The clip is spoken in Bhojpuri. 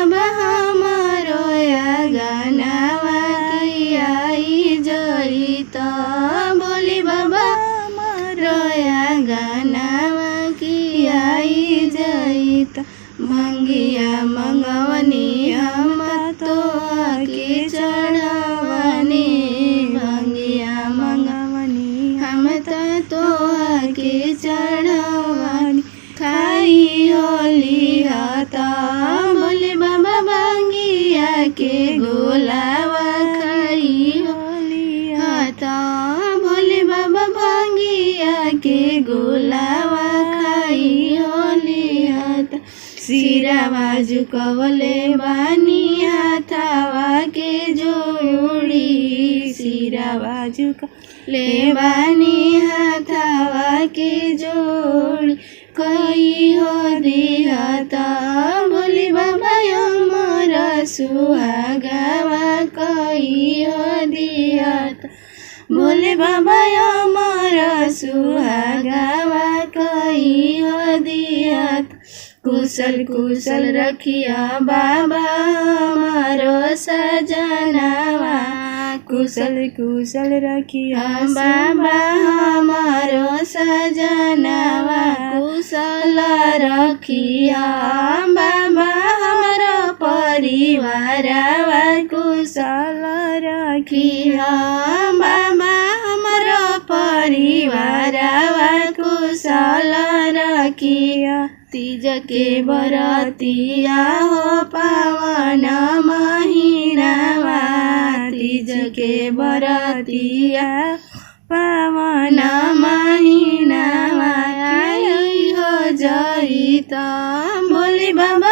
बाबा हमारो आंगनवा की आई जइत। बोली बाबा हमारो आंगनवा की आई जइत। भंगिया मंगवनी हम तो आके चढ़वनी। भंगिया मंगवनी हम तो आके चढ़वनी। खाई होली हता बोले बाबा भंगिया के गोलावा। खाई होली हता बोले बाबा भंगिया के गोलावा। खाई होली हता सिरावा झुकवले बानी हाथावा के जोड़ी। सिरावा झुकवले बानी हाथावा के जोड़ी। कई हो दिहता बोली बाबा मोरा सुहागावा। कई हो दिहता बोले बाबा मोरा सुहागावा। कई हो दिहता कुशल कुशल रखिया बाबा हमारो सजनावा। कुशल कुशल रखिया बाबा हमारो सजनावा। कुशल रखिया बाबा हमारो परिवारवा। कुशल रखिया बाबा हमारो परिवारवा। कुशल रखिया तीज के बरतिया हो पावन महीनावा। तीज के बरतिया पावन महीनावा। आई हो जइत बोली बाबा